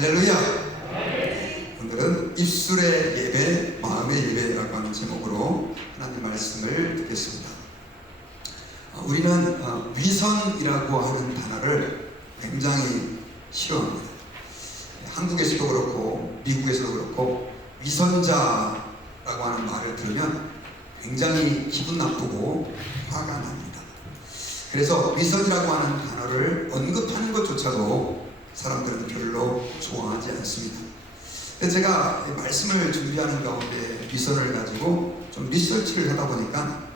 할렐루야. 오늘은 입술의 예배, 마음의 예배라고 하는 제목으로 하나님 말씀을 듣겠습니다. 우리는 위선이라고 하는 단어를 굉장히 싫어합니다. 한국에서도 그렇고 미국에서도 그렇고 위선자라고 하는 말을 들으면 굉장히 기분 나쁘고 화가 납니다. 그래서 위선이라고 하는 단어를 언급하는 것조차도 사람들은 별로 좋아하지 않습니다. 근데 제가 말씀을 준비하는 가운데 위선을 가지고 좀 리서치를 하다 보니까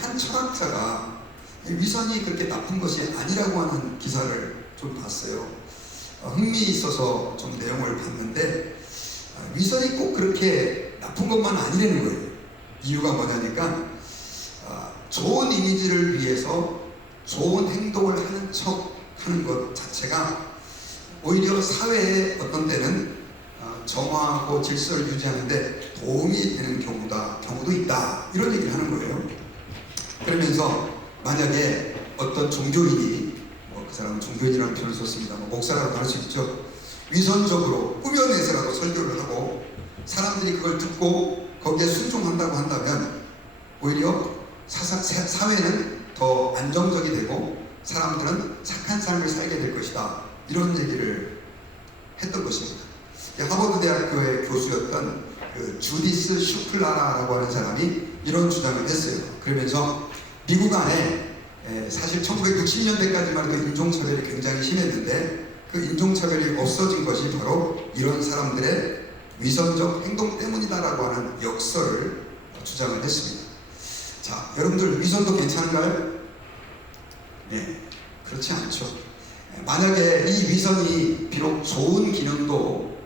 한 철학자가 위선이 그렇게 나쁜 것이 아니라고 하는 기사를 좀 봤어요. 흥미있어서 좀 내용을 봤는데 위선이 꼭 그렇게 나쁜 것만 아니라는 거예요. 이유가 뭐냐니까 좋은 이미지를 위해서 좋은 행동을 하는 척 하는 것 자체가 오히려 사회에 어떤 때는 정화하고 질서를 유지하는데 도움이 되는 경우도 있다, 이런 얘기를 하는 거예요. 그러면서 만약에 어떤 종교인이 그 사람은 종교인이라는 표현을 썼습니다. 목사라고 할 수 있죠. 위선적으로 꾸며내서라도 설교를 하고 사람들이 그걸 듣고 거기에 순종한다고 한다면 오히려 사회는 더 안정적이 되고 사람들은 착한 삶을 살게 될 것이다, 이런 얘기를 했던 것입니다. 하버드 대학교의 교수였던 주디스 슈클라라고 하는 사람이 이런 주장을 했어요. 그러면서 미국 안에 사실 1960년대까지만 해도 인종차별이 굉장히 심했는데 그 인종차별이 없어진 것이 바로 이런 사람들의 위선적 행동 때문이다라고 하는 역설을 주장을 했습니다. 자, 여러분들 위선도 괜찮은가요? 네, 그렇지 않죠. 만약에 이 위선이 비록 좋은 기능도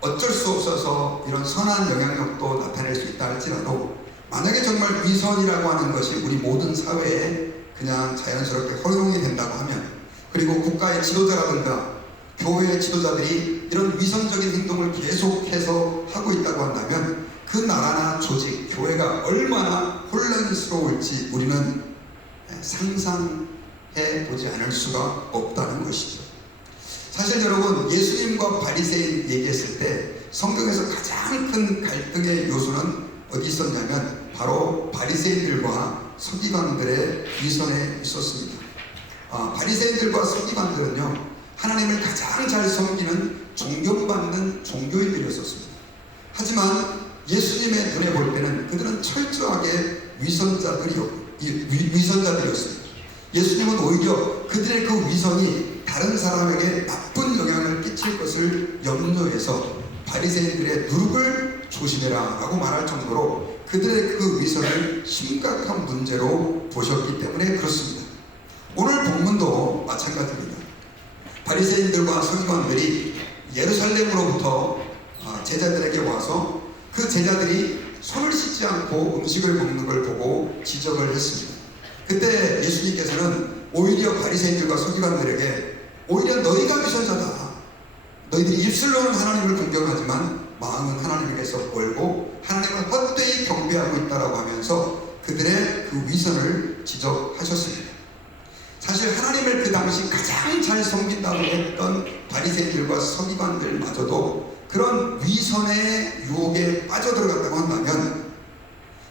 어쩔 수 없어서 이런 선한 영향력도 나타낼 수 있다 할지라도 만약에 정말 위선이라고 하는 것이 우리 모든 사회에 그냥 자연스럽게 허용이 된다고 하면, 그리고 국가의 지도자라든가 교회의 지도자들이 이런 위선적인 행동을 계속해서 하고 있다고 한다면 그 나라나 조직, 교회가 얼마나 혼란스러울지 우리는 상상해 보지 않을 수가 없다는 것이죠. 사실 여러분, 예수님과 바리새인 얘기했을 때 성경에서 가장 큰 갈등의 요소는 어디 있었냐면 바로 바리새인들과 서기관들의 위선에 있었습니다. 바리새인들과 서기관들은요, 하나님을 가장 잘 섬기는 존경받는 종교인들이었습니다. 하지만 예수님의 눈에 볼 때는 그들은 철저하게 위선자들이었습니다. 예수님은 오히려 그들의 그 위선이 다른 사람에게 나쁜 영향을 끼칠 것을 염려해서 바리새인들의 누룩을 조심해라 라고 말할 정도로 그들의 그 위선을 심각한 문제로 보셨기 때문에 그렇습니다. 오늘 본문도 마찬가지입니다. 바리새인들과 서기관들이 예루살렘으로부터 제자들에게 와서 그 제자들이 손을 씻지 않고 음식을 먹는 걸 보고 지적을 했습니다. 그때 예수님께서는 오히려 바리새인들과 서기관들에게 오히려 너희가 위선자다. 너희들이 입술로는 하나님을 공경하지만 마음은 하나님에게서 멀고 하나님을 헛되이 경배하고 있다라고 하면서 그들의 그 위선을 지적하셨습니다. 사실 하나님을 그 당시 가장 잘 섬긴다고 했던 바리새인들과 서기관들마저도 그런 위선의 유혹에 빠져들어갔다고 한다면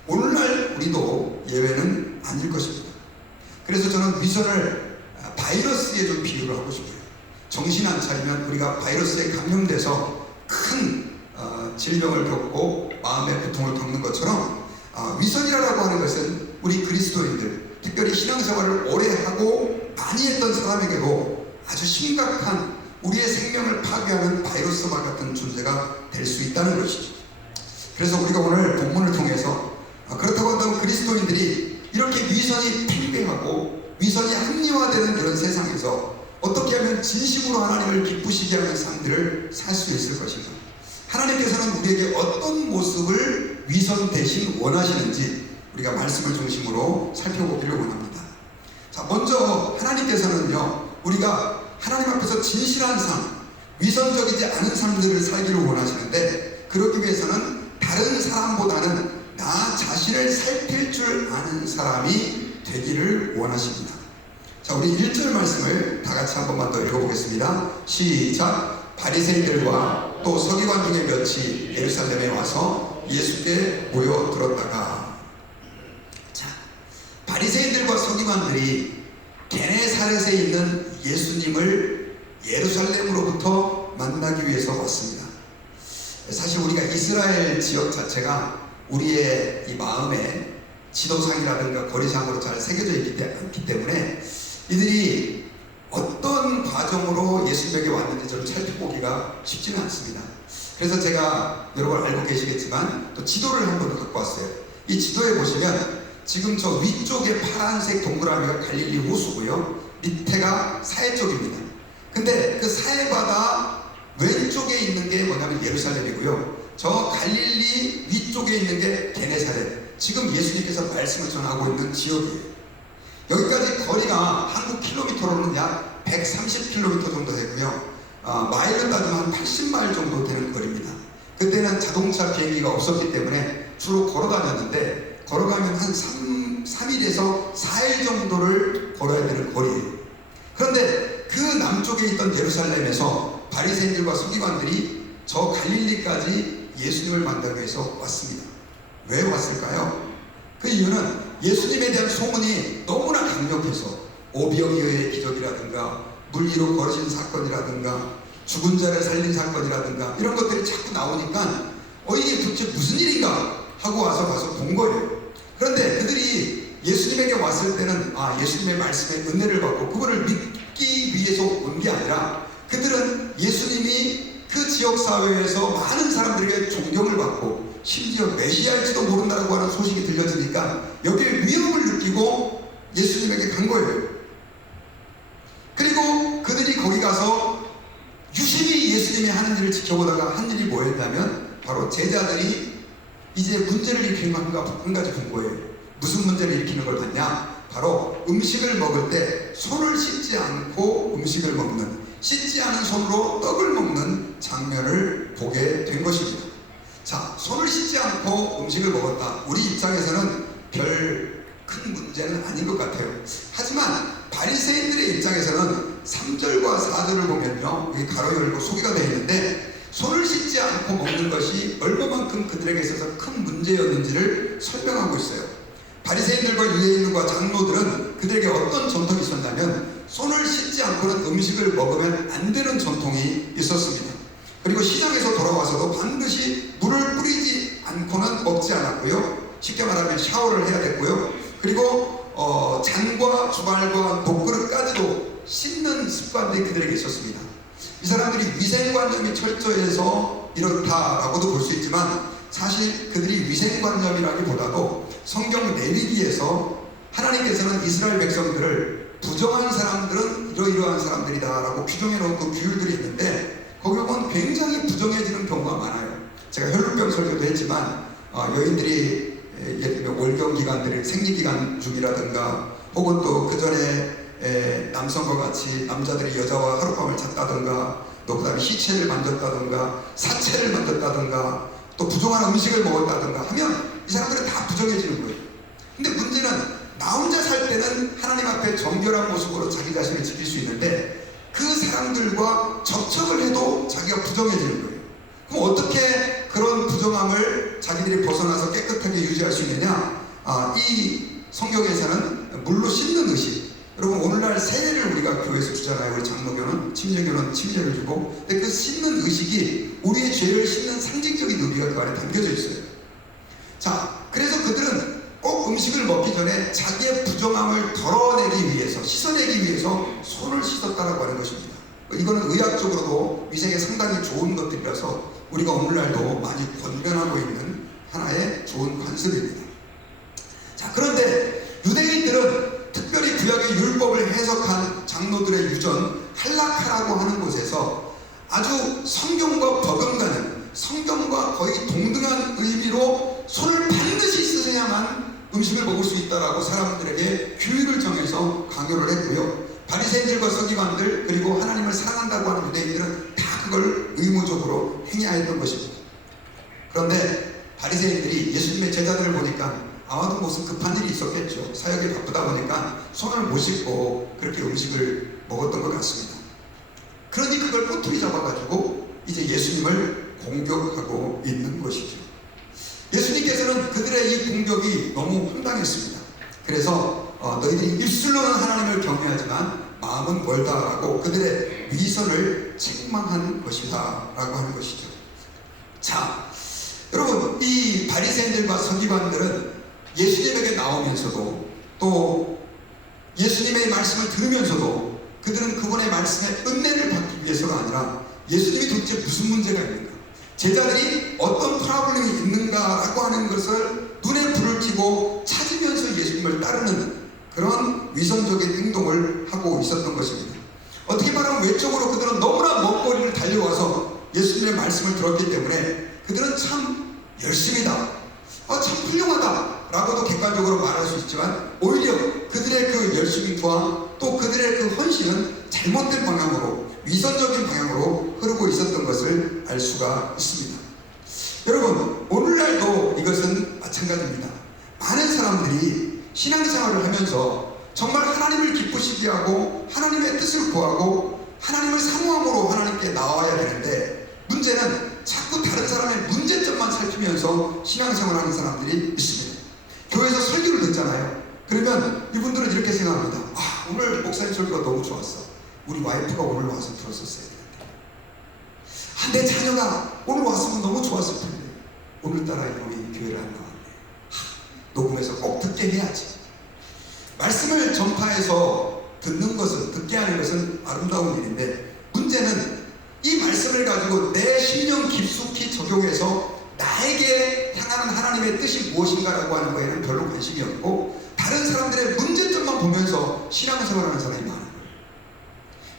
오늘날 우리도 예외는 아닐 것입니다. 그래서 저는 위선을 바이러스에 좀 비유를 하고 싶어요. 정신 안 차리면 우리가 바이러스에 감염돼서 큰 질병을 겪고 마음의 고통을 겪는 것처럼 위선이라고 하는 것은 우리 그리스도인들, 특별히 신앙생활을 오래 하고 많이 했던 사람에게도 아주 심각한 우리의 생명을 파괴하는 바이러스와 같은 존재가 될 수 있다는 것이죠. 그래서 우리가 오늘 본문을 통해서 그렇다고 한다면 그리스도인들이 이렇게 위선이 팽배하고 위선이 합리화되는 그런 세상에서 어떻게 하면 진심으로 하나님을 기쁘시게 하는 삶들을 살 수 있을 것인가? 하나님께서는 우리에게 어떤 모습을 위선 대신 원하시는지 우리가 말씀을 중심으로 살펴보기를 원합니다. 자, 먼저 하나님께서는요, 우리가 하나님 앞에서 진실한 삶, 위선적이지 않은 삶들을 살기를 원하시는데, 그러기 위해서는 다른 사람보다는 나 자신을 살필 줄 아는 사람이 되기를 원하십니다. 자, 우리 1절 말씀을 다 같이 한 번만 더 읽어보겠습니다. 시작. 바리새인들과 또 서기관 중에 몇이 예루살렘에 와서 예수께 모여들었다가, 자, 바리새인들과 서기관들이 게네사렛에 있는 예수님을 예루살렘으로부터 만나기 위해서 왔습니다. 사실 우리가 이스라엘 지역 자체가 우리의 이 마음에 지도상이라든가 거리상으로 잘 새겨져 있기 때문에 이들이 어떤 과정으로 예수님에게 왔는지 좀 살펴보기가 쉽지는 않습니다. 그래서 제가 여러분 알고 계시겠지만 또 지도를 한 번 갖고 왔어요. 이 지도에 보시면 지금 저 위쪽에 파란색 동그라미가 갈릴리 호수고요, 밑에가 사해 쪽입니다. 근데 그 사해 바다 왼쪽에 있는 게 뭐냐면 예루살렘이고요, 저 갈릴리 위쪽에 있는 게 게네사렛, 지금 예수님께서 말씀을 전하고 있는 지역이에요. 여기까지 거리가 한국 킬로미터로는 약 130km 정도 되고요, 마일로 따지면 한 80마일 정도 되는 거리입니다. 그때는 자동차 비행기가 없었기 때문에 주로 걸어 다녔는데, 걸어가면 한 3일에서 4일 정도를 걸어야 되는 거리예요. 그런데 그 남쪽에 있던 예루살렘에서 바리새인들과 서기관들이 저 갈릴리까지 예수님을 만나기 위해서 왔습니다. 왜 왔을까요? 그 이유는 예수님에 대한 소문이 너무나 강력해서 오병이어의 기적이라든가 물리로 걸으신 사건이라든가 죽은 자를 살린 사건이라든가 이런 것들이 자꾸 나오니까 이게 도대체 무슨 일인가 하고 와서 가서 본 거예요. 그런데 그들이 예수님에게 왔을 때는 예수님의 말씀에 은혜를 받고 그거를 믿기 위해서 온 게 아니라, 그들은 예수님이 그 지역사회에서 많은 사람들에게 존경을 받고 심지어 메시아일지도 모른다고 하는 소식이 들려지니까 여기에 위험을 느끼고 예수님에게 간 거예요. 그리고 그들이 거기 가서 유심히 예수님이 하는 일을 지켜보다가 한 일이 뭐였냐면, 바로 제자들이 이제 문제를 일으키는 거 한 가지 본 거예요. 무슨 문제를 일으키는 걸 봤냐? 바로 음식을 먹을 때 손을 씻지 않고 음식을 먹는, 씻지 않은 손으로 떡을 먹는 장면을 보게 된 것입니다. 자, 손을 씻지 않고 음식을 먹었다. 우리 입장에서는 별 큰 문제는 아닌 것 같아요. 하지만 바리새인들의 입장에서는 3절과 4절을 보면요, 여기 가로 열고 소개가 되어 있는데, 손을 씻지 않고 먹는 것이 얼마만큼 그들에게 있어서 큰 문제였는지를 설명하고 있어요. 바리새인들과 유대인들과 장로들은 그들에게 어떤 전통이 있었냐면, 손을 씻지 않고는 음식을 먹으면 안 되는 전통이 있었습니다. 그리고 시장에서 돌아와서도 반드시 물을 뿌리지 않고는 먹지 않았고요, 쉽게 말하면 샤워를 해야 됐고요, 그리고 잔과 주발과 녹그릇까지도 씻는 습관들이 그들에게 있었습니다. 이 사람들이 위생관념이 철저해서 이렇다라고도 볼 수 있지만, 사실 그들이 위생관념이라기보다도 성경 레위기에서 하나님께서는 이스라엘 백성들을 부정한 사람들은 이러이러한 사람들이다 라고 규정해 놓은 그 규율들이 있는데, 거기 보면 굉장히 부정해지는 경우가 많아요. 제가 혈루병 설교도 했지만 여인들이 예를 들면 월경기간들의 생리기간 중이라든가, 혹은 또 그 전에 남성과 같이 남자들이 여자와 하룻밤을 잤다든가, 또 그 다음에 시체를 만졌다든가 사체를 만졌다든가 또 부정한 음식을 먹었다든가 하면 이 사람들은 다 부정해지는 거예요. 근데 문제는 나 혼자 살 때는 하나님 앞에 정결한 모습으로 자기 자신을 지킬 수 있는데, 그 사람들과 접촉을 해도 자기가 부정해지는 거예요. 그럼 어떻게 그런 부정함을 자기들이 벗어나서 깨끗하게 유지할 수 있느냐? 이 성경에서는 물로 씻는 의식. 여러분, 오늘날 세례를 우리가 교회에서 주잖아요. 우리 장로교는, 침례교는 침례를 주고. 근데 그 씻는 의식이 우리의 죄를 씻는 상징적인 의미가 그 안에 담겨져 있어요. 자, 그래서 그들은 꼭 음식을 먹기 전에 자기의 부정함을 덜어내기 위해서, 씻어내기 위해서 손을 씻었다라고 하는 것입니다. 이거는 의학적으로도 위생에 상당히 좋은 것들이라서 우리가 오늘날도 많이 권변하고 있는 하나의 좋은 관습입니다. 자, 그런데 유대인들은 특별히 구약의 율법을 해석한 장로들의 유전 할라카라고 하는 곳에서 아주 성경과 버금가는, 성경과 거의 동등한 의미로 손을 반드시 씻어야만 음식을 먹을 수 있다라고 사람들에게 규율을 정해서 강요를 했고요, 바리새인들과 서기관들 그리고 하나님을 사랑한다고 하는 유대인들은 다 그걸 의무적으로 행해야 했던 것입니다. 그런데 바리새인들이 예수님의 제자들을 보니까 아마도 무슨 급한 일이 있었겠죠. 사역이 바쁘다 보니까 손을 못 씻고 그렇게 음식을 먹었던 것 같습니다. 그러니 그걸 꼬투리 잡아가지고 있는 것이죠. 예수님께서는 그들의 이 공격이 너무 황당했습니다. 그래서 너희들이 입술로는 하나님을 경외하지만 마음은 멀다라고 그들의 위선을 책망한 것이다 라고 하는 것이죠. 자, 여러분, 이 바리새인들과 서기관들은 예수님에게 나오면서도 또 예수님의 말씀을 들으면서도 그들은 그분의 말씀에 은혜를 받기 위해서가 아니라 예수님이 도대체 무슨 문제가 있는가, 제자들이 어떤 프로블럼이 있는가라고 하는 것을 눈에 불을 켜고 찾으면서 예수님을 따르는 그런 위선적인 행동을 하고 있었던 것입니다. 어떻게 말하면 외적으로 그들은 너무나 먼 거리를 달려와서 예수님의 말씀을 들었기 때문에 그들은 참 열심이다, 참 훌륭하다 라고도 객관적으로 말할 수 있지만, 오히려 그들의 그 열심과 또 그들의 그 헌신은 잘못된 방향으로, 위선적인 방향으로 흐르고 있었던 것을 알 수가 있습니다. 여러분, 오늘날도 이것은 마찬가지입니다. 많은 사람들이 신앙생활을 하면서 정말 하나님을 기쁘시게 하고 하나님의 뜻을 구하고 하나님을 사모함으로 하나님께 나와야 되는데, 문제는 자꾸 다른 사람의 문제점만 살피면서 신앙생활하는 사람들이 있습니다. 교회에서 설교를 듣잖아요. 그러면 이분들은 이렇게 생각합니다. 오늘 목사님 설교가 너무 좋았어. 우리 와이프가 오늘 와서 들었었어야 되는데. 내 자녀가 오늘 왔으면 너무 좋았을 텐데. 오늘따라 이놈이 교회를 안 나왔네. 녹음해서 꼭 듣게 해야지. 말씀을 전파해서 듣게 하는 것은 아름다운 일인데, 문제는 이 말씀을 가지고 내 심령 깊숙이 적용해서 나에게 향하는 하나님의 뜻이 무엇인가라고 하는 거에는 별로 관심이 없고, 다른 사람들의 문제점만 보면서 신앙생활하는 사람이 많은 거예요.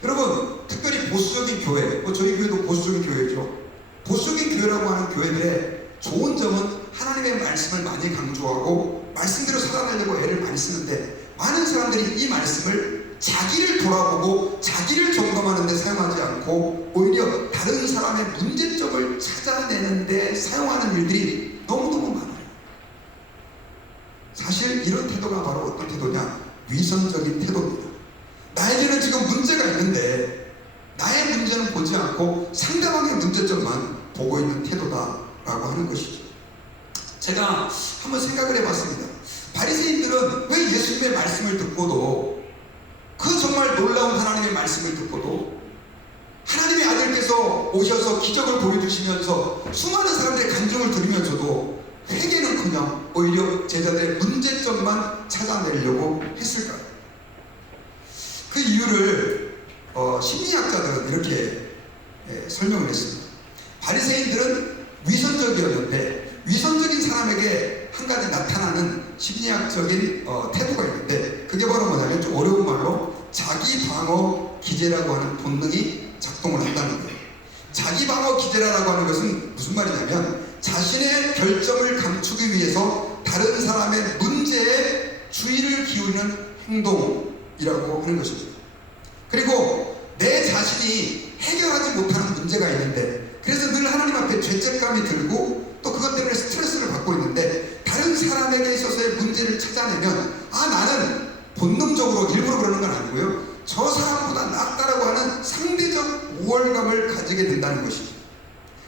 여러분, 특별히 보수적인 교회, 저희 교회도 보수적인 교회죠. 보수적인 교회라고 하는 교회들의 좋은 점은 하나님의 말씀을 많이 강조하고 말씀대로 살아내려고 애를 많이 쓰는데, 많은 사람들이 이 말씀을 자기를 돌아보고 자기를 점검하는 데 사용하지 않고 오히려 다른 사람의 문제점을 찾아내는 데 사용하는 일들이 너무너무 많아요. 사실 이런 태도가 바로 어떤 태도냐? 위선적인 태도입니다. 나에게는 지금 문제가 있는데 나의 문제는 보지 않고 상대방의 문제점만 보고 있는 태도다라고 하는 것이죠. 제가 한번 생각을 해봤습니다. 바리새인들은 왜 예수님의 말씀을 듣고도, 그 정말 놀라운 하나님의 말씀을 듣고도 하나님의 아들께서 오셔서 기적을 보여주시면서 수많은 사람들의 간증을 들으면서도 회개는커녕 오히려 제자들의 문제점만 찾아내려고 했을까요? 그 이유를 심리학자들은 이렇게 설명을 했습니다. 바리새인들은 위선적이었는데, 위선적인 사람에게 한 가지 나타나는 심리학적인 태도가 있는데, 그게 바로 뭐냐면 좀 어려운 말로 자기 방어 기제라고 하는 본능이 작동을 한다는 거예요. 자기 방어 기제라고 하는 것은 무슨 말이냐면, 자신의 결점을 감추기 위해서 다른 사람의 문제에 주의를 기울이는 행동이라고 하는 것입니다. 그리고 내 자신이 해결하지 못하는 문제가 있는데, 그래서 늘 하나님 앞에 죄책감이 들고 또 그것 때문에 스트레스를 받고 있는데, 다른 사람에게 있어서의 문제를 찾아내면 나는 본능적으로 일부러 그러는 건 아니고요, 저 사람보다 낫다라고 하는 상대적 우월감을 가지게 된다는 것이죠.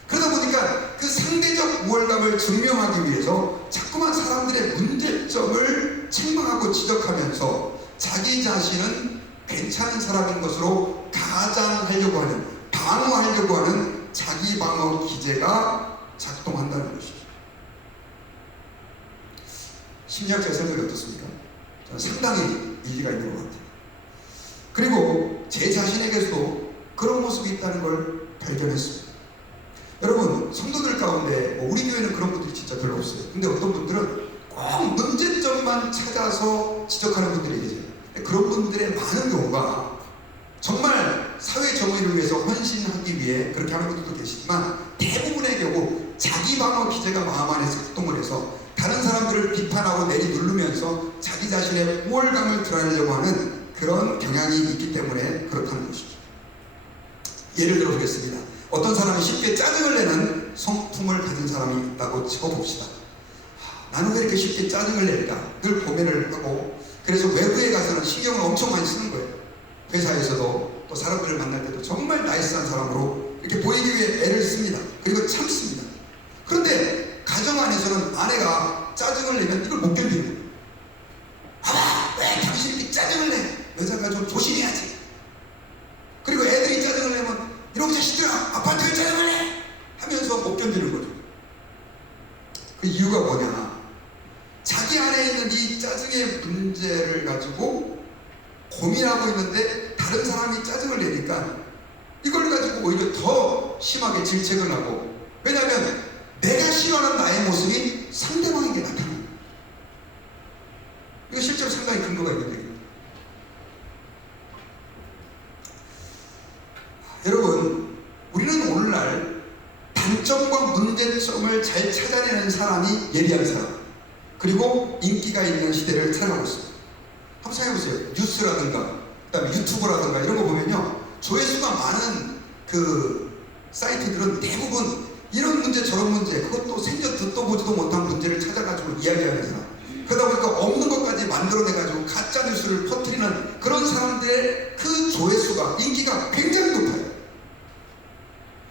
그러다 보니까 그 상대적 우월감을 증명하기 위해서 자꾸만 사람들의 문제점을 책망하고 지적하면서 자기 자신은 괜찮은 사람인 것으로 가장하려고 하는, 방어하려고 하는 자기 방어 기제가 작동한다는 것이죠. 심리학자의 설명이 어떻습니까? 저는 상당히 일리가 있는 것 같아요. 그리고 제 자신에게서도 그런 모습이 있다는 걸 발견했습니다. 여러분, 성도들 가운데 우리 교회는 그런 분들이 진짜 별로 없어요. 근데 어떤 분들은 꼭 문제점만 찾아서 지적하는 분들이 계세요. 그런 분들의 많은 경우가 정말 사회 정의를 위해서 헌신하기 위해 그렇게 하는 분들도 계시지만, 대부분의 경우 자기 방어 기제가 마음 안에서 작동을 해서 다른 사람들을 비판하고 내리누르면서 자기 자신의 우월감을 드러내려고 하는 그런 경향이 있기 때문에 그렇다는 것이죠. 예를 들어 보겠습니다. 어떤 사람이 쉽게 짜증을 내는 성품을 가진 사람이 있다고 쳐봅시다. 나는 왜 이렇게 쉽게 짜증을 낼까? 늘 고민을 하고, 그래서 외부에 가서는 신경을 엄청 많이 쓰는 거예요. 회사에서도 또 사람들을 만날 때도 정말 나이스한 사람으로 이렇게 보이기 위해 애를 씁니다. 그리고 참습니다. 그런데 짜증을 내면 이걸 못 견디는 거예요. 아마 왜 당신이 짜증을 내? 여자가 좀 조심해야지. 그리고 애들이 짜증을 내면 이런 자식들아 아빠한테 왜 짜증을 내? 하면서 못 견디는 거죠. 그 이유가 뭐냐? 자기 안에 있는 이 짜증의 문제를 가지고 고민하고 있는데 다른 사람이 짜증을 내니까 이걸 가지고 오히려 더 심하게 질책을 하고, 왜냐하면 내가 싫어하는 나의 모습이 상대방에게 나타나는 거예요. 이거 실제로 상당히 근거가 있는 얘기입니다. 여러분, 우리는 오늘날 단점과 문제점을 잘 찾아내는 사람이 예리한 사람, 그리고 인기가 있는 시대를 살아가고 있습니다. 한번 생각해보세요. 뉴스라든가 그다음에 유튜브라든가 이런 거 보면요, 조회수가 많은 그 사이트들은 대부분 이런 문제 저런 문제, 그것도 생전 듣도 보지도 못한 문제를 찾아가지고 이야기하는 사람, 그러다 보니까 없는 것까지 만들어내가지고 가짜 뉴스를 퍼뜨리는 그런 사람들의 그 조회수가, 인기가 굉장히 높아요.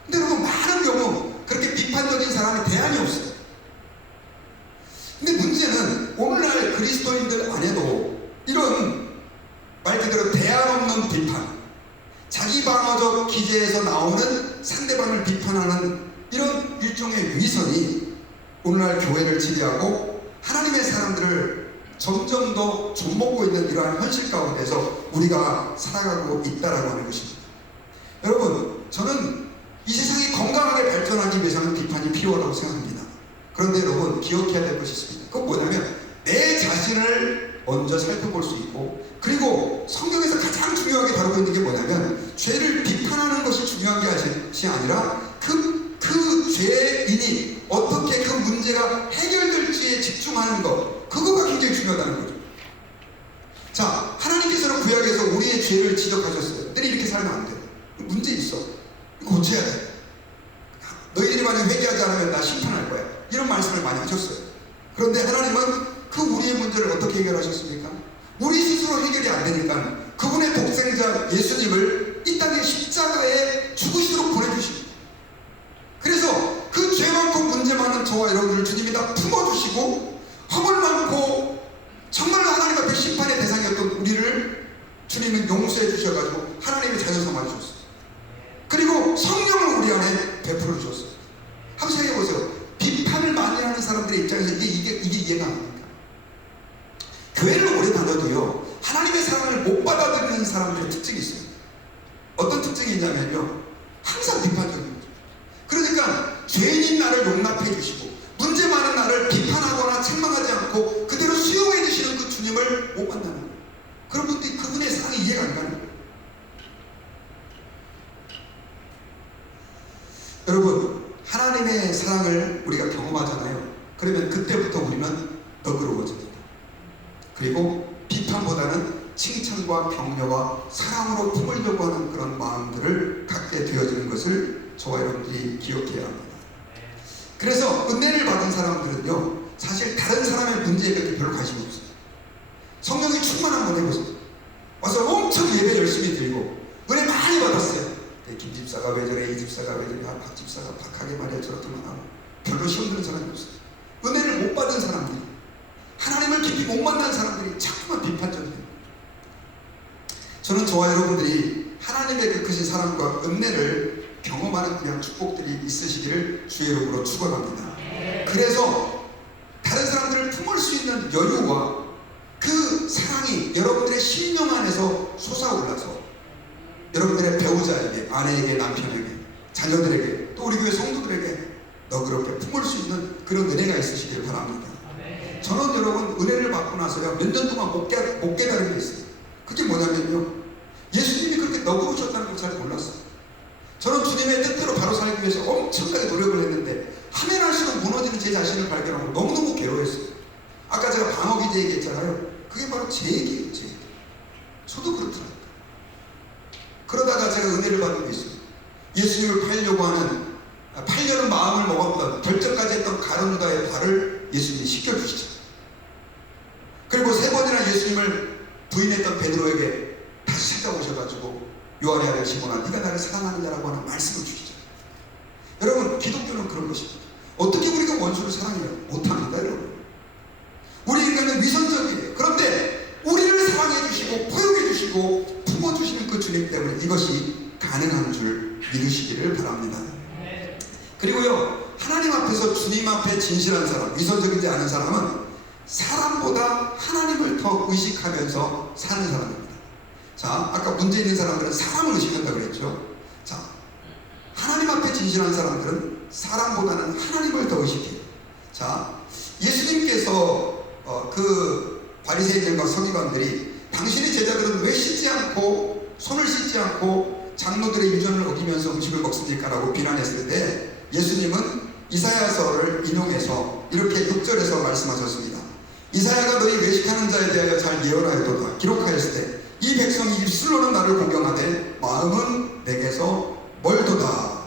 근데 여러분, 많은 경우 그렇게 비판적인 사람이 대안이 없어요. 근데 문제는 오늘날 그리스도인들 안에도 이런 말 그대로 대안 없는 비판, 자기 방어적 기제에서 나오는 상대방을 비판하는 이런 일종의 위선이 오늘날 교회를 지배하고 하나님의 사람들을 점점 더 좀먹고 있는 이러한 현실 가운데서 우리가 살아가고 있다라고 하는 것입니다. 여러분, 저는 이 세상이 건강하게 발전하기 위해서는 비판이 필요하다고 생각합니다. 그런데 여러분, 기억해야 될 것이 있습니다. 그건 뭐냐면 내 자신을 먼저 살펴볼 수 있고, 그리고 성경에서 가장 중요하게 다루고 있는 게 뭐냐면 죄를 비판하는 것이 중요한 것이 아니라 그 죄인이 어떻게 그 문제가 해결될지에 집중하는 것, 그거가 굉장히 중요하다는 거죠. 자, 하나님께서는 구약에서 우리의 죄를 지적하셨어요. 너희 이렇게 살면 안 돼. 문제 있어. 이거 고쳐야 돼. 너희들이 만약 회개하지 않으면 나 심판할 거야. 이런 말씀을 많이 하셨어요. 그런데 하나님은 그 우리의 문제를 어떻게 해결하셨습니까? 우리 스스로 해결이 안 되니까 그분의 독생자 예수님을 이 땅의 십자가에 죽으시도록 보내주십니다. 그래서 그 죄 많고 문제 많은 저와 여러분을 주님이 다 품어주시고, 허물 많고 정말로 하나님 앞에 심판의 대상이었던 우리를 주님은 용서해 주셔가지고 하나님의 자녀 삼아 주셨어요. 그리고 성령을 우리 안에 베풀어 주셨어요. 한번 생각해 보세요. 비판을 많이 하는 사람들의 입장에서 이게 이해가 안 됩니다. 교회를 오래 다녀도요, 하나님의 사랑을 못 받아들이는 사람들의 특징이 있어요. 어떤 특징이 있냐면요, 항상 비판적인 거죠. 그러니까 죄인인 나를 용납해 주시고 문제 많은 나를 비판하거나 책망하지 않고 그대로 수용해 주시는 그 주님을 못 만나는 거예요. 그런 분들이 그분의 사랑이 이해가 안 가는 거예요. 여러분, 하나님의 사랑을 우리가 경험하잖아요. 그러면 그때부터 우리는 너그러워집니다. 그리고 비판보다는 칭찬과 격려와 사랑으로 품으려고 하는 그런 마음들을 갖게 되어지는 것을 저와 여러분들이 기억해야 합니다. 그래서 은혜를 받은 사람들은요, 사실 다른 사람의 문제에 그렇게 별로 관심이 없어요. 성령이 충만 한번 해보세요. 와서 엄청 예배 열심히 드리고 은혜 많이 받았어요. 김 집사가 왜 저래, 이 집사가 왜 저래, 박 집사가 박하게 말해 저렇게만 하고, 별로 시험 드는 사람이 없어요. 은혜를 못 받은 사람들이, 하나님을 깊이 못 만난 사람들이 자꾸만 비판적이에요. 저는 저와 여러분들이 하나님의 그 크신 사랑과 은혜를 경험하는 그냥 축복들이 있으시기를 주의 이름으로 축원합니다. 그래서 다른 사람들을 품을 수 있는 여유와 그 사랑이 여러분들의 심령 안에서 솟아올라서 여러분들의 배우자에게, 아내에게, 남편에게, 자녀들에게, 또 우리 교회 성도들에게 너그럽게 품을 수 있는 그런 은혜가 있으시길 바랍니다. 저는 여러분, 은혜를 받고 나서요, 몇 년 동안 못 깨달은 게 있어요. 그게 뭐냐면요, 예수님이 그렇게 너그러우셨다는 걸 잘 몰랐어요. 저는 주님의 뜻대로 바로 살기 위해서 엄청나게 노력을 했는데 하면 할수록 무너지는 제 자신을 발견하고 너무너무 괴로워했어요. 아까 제가 방어기제 얘기했잖아요. 그게 바로 제 얘기예요. 제 얘기. 저도 그렇더라고요. 그러다가 제가 은혜를 받은 게 있어요. 예수님을 팔려는 마음을 먹었던, 결정까지 했던 가룟 유다의 발을 예수님이 씻겨주시죠. 그리고 3번이나 예수님을 부인했던 베드로에게 다시 찾아오셔가지고 요한의 아들 시몬아, 네가 나를 사랑하느냐라고 하는 말씀을 주시죠. 여러분, 기독교는 그런 것입니다. 어떻게 우리가 원수를 사랑해요? 못합니다, 여러분. 키워주시고 품어주시는 그 주님 때문에 이것이 가능한 줄 믿으시기를 바랍니다. 그리고요, 하나님 앞에서 주님 앞에 진실한 사람, 위선적이지 않은 사람은 사람보다 하나님을 더 의식하면서 사는 사람입니다. 자, 아까 문제 있는 사람들은 사람을 의식한다고 그랬죠. 자, 하나님 앞에 진실한 사람들은 사람보다는 하나님을 더 의식해요. 자, 예수님께서 그 바리새인들과 서기관들이 당신의 제자들은 왜 씻지 않고 손을 씻지 않고 장로들의 유전을 어기면서 음식을 먹습니까라고 비난했을 때 예수님은 이사야서를 인용해서 이렇게 6절에서 말씀하셨습니다. 이사야가 너희 외식하는 자에 대하여 잘 예언하였도다. 기록하였을 때 이 백성이 입술로는 나를 공경하되 마음은 내게서 멀도다.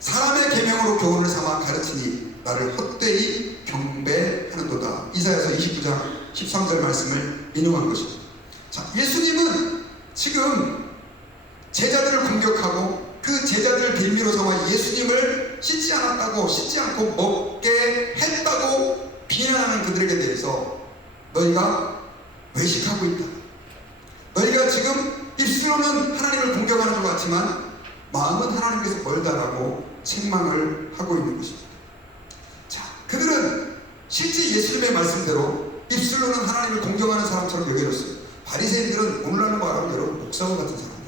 사람의 계명으로 교훈을 삼아 가르치니 나를 헛되이 경배하는도다. 이사야서 29장 13절 말씀을 인용한 것입니다. 자, 예수님은 지금 제자들을 공격하고 그 제자들을 빌미로 삼아 예수님을 씻지 않았다고, 씻지 않고 먹게 했다고 비난하는 그들에게 대해서 너희가 외식하고 있다. 너희가 지금 입술로는 하나님을 공격하는 것 같지만 마음은 하나님께서 멀다라고 책망을 하고 있는 것입니다. 자, 그들은 실제 예수님의 말씀대로 입술로는 하나님을 공경하는 사람처럼 여겨졌어요. 바리새인들은 오늘날 말하면 여러분 목사와 같은 사람이에요.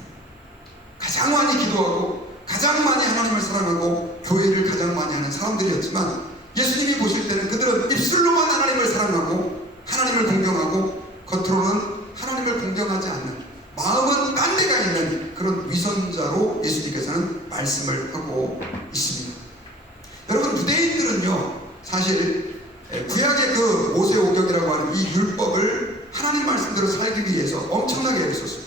가장 많이 기도하고 가장 많이 하나님을 사랑하고 교회를 가장 많이 하는 사람들이었지만 예수님이 보실 때는 그들은 입술로만 하나님을 사랑하고 하나님을 공경하고 겉으로는 하나님을 공경하지 않는, 마음은 딴 데가 있는 그런 위선자로 예수님께서는 말씀을 하고 있습니다. 여러분, 유대인들은요 사실 구약의 그 모세오경이라고 하는 이 율법을 하나님 말씀대로 살기 위해서 엄청나게 애썼어요.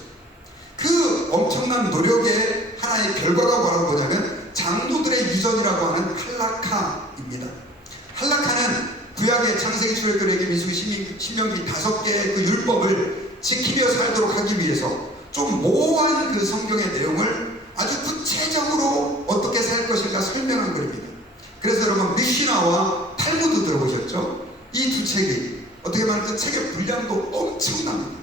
그 엄청난 노력의 하나의 결과가 바로 뭐냐면 장로들의 유전이라고 하는 할라카입니다. 할라카는 구약의 창세기, 출애굽, 레위기, 민수기, 신명기 5개의 그 율법을 지키며 살도록 하기 위해서 좀 모호한 그 성경의 내용을 아주 구체적으로 어떻게 살 것인가 설명한 글입니다. 그래서 여러분 미시나와 탈무드 들어보셨죠? 이 두 책이 어떻게 보면 그 책의 분량도 엄청납니다.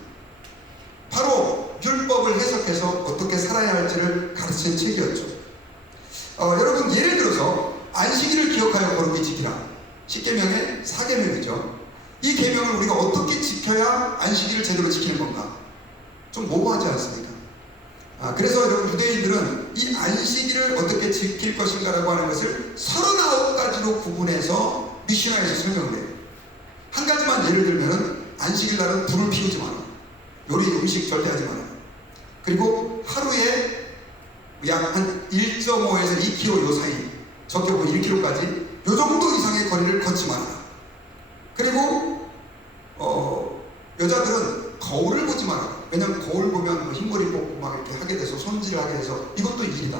바로 율법을 해석해서 어떻게 살아야 할지를 가르치는 책이었죠. 여러분 예를 들어서 안식일을 기억하여 거룩히 지키라. 10계명의 4계명이죠. 이 계명을 우리가 어떻게 지켜야 안식일을 제대로 지키는 건가? 좀 모호하지 않습니까? 그래서 여러분 유대인들은 이 안식일을 어떻게 지킬 것인가라고 하는 것을 39가지로 구분해서 미시나에서 설명을 해요. 한 가지만 예를 들면 안식일 날은 불을 피우지 마라. 요리 음식 절대 하지 마라. 그리고 하루에 약 한 1.5에서 2km 요 사이, 적게 보면 1km까지 요 정도 이상의 거리를 걷지 마라. 그리고 여자들은 거울을 보지 마라. 왜냐면 거울 보면 뭐 흰머리 뽑고 막 이렇게 하게 돼서 손질을 하게 돼서 이것도 일이다.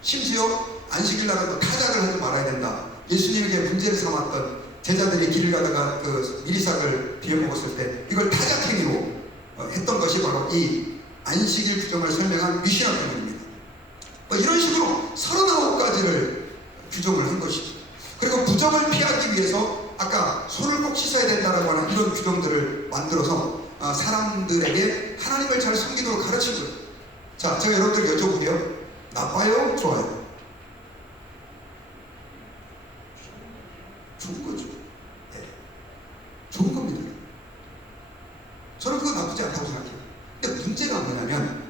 심지어 안식일 날은 또 타작을 하지 말아야 된다. 예수님에게 문제를 삼았던 제자들이 길을 가다가 그 미리삭을 비워 먹었을 때 이걸 타작행위로 했던 것이 바로 이 안식일 규정을 설명한 미시나 규정입니다. 이런 식으로 39가지를 규정을 한 것이죠. 그리고 부정을 피하기 위해서 아까 손을 꼭 씻어야 된다라고 하는 이런 규정들을 만들어서 사람들에게 하나님을 잘 섬기도록 가르친 거예요. 자, 제가 여러분들 여쭤볼게요. 나빠요? 좋아요? 좋은 거죠. 네. 좋은 겁니다. 저는 그거 나쁘지 않다고 생각해요. 근데 문제가 뭐냐면